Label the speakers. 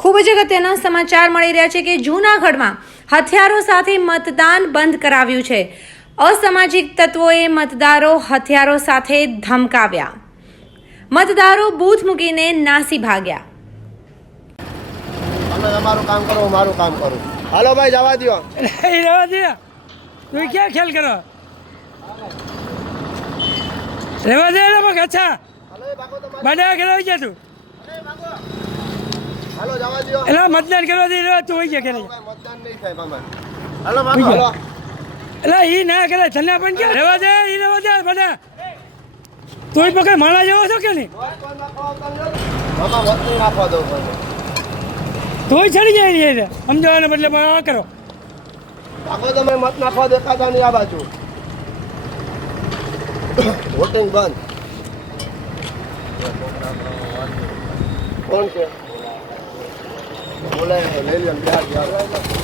Speaker 1: ખૂબ જ અગત્યના સમાચાર મળી રહ્યા છે કે જૂનાગઢમાં હથિયારો સાથે મતદાન બંધ કરાવ્યું છે। અસામાજિક તત્વોએ મતદારો હથિયારો સાથે ધમકાવ્યા, મતદારો બૂથ મૂકીને નાસી ભાગ્યા।
Speaker 2: તમે તમારું કામ કરો, મારું કામ કરું। હાલો ભાઈ જવા દો।
Speaker 3: રહેવા દે, તું ક્યાં ખેલ કરો? રહેવા દે ને મગ અચ્છા બડા કરાવી જા તું।
Speaker 2: હાલો જવા દો।
Speaker 3: એલા મતદાન કરવા દે, તું હોય કે નહીં?
Speaker 2: મતદાન નહીં થાય મામા। હાલો ભાગો હાલો।
Speaker 3: એલા ઈ ના કરે, તને પણ કે રહેવા દે, ઈ રહેવા દે બડા। તું પકડ માણા જેવો છો કે નહીં?
Speaker 2: મામા મત નહીં નાખવા દો મને।
Speaker 3: તું ચડી જાય ને સમજાવવાને બદલે આ કરો।
Speaker 2: ભાગો તમે, મત નાખવા દેખાતા નહીં આ બાજુ। વોટિંગ બંધ। કોણ છે? બોલે લઈ લે બિહાર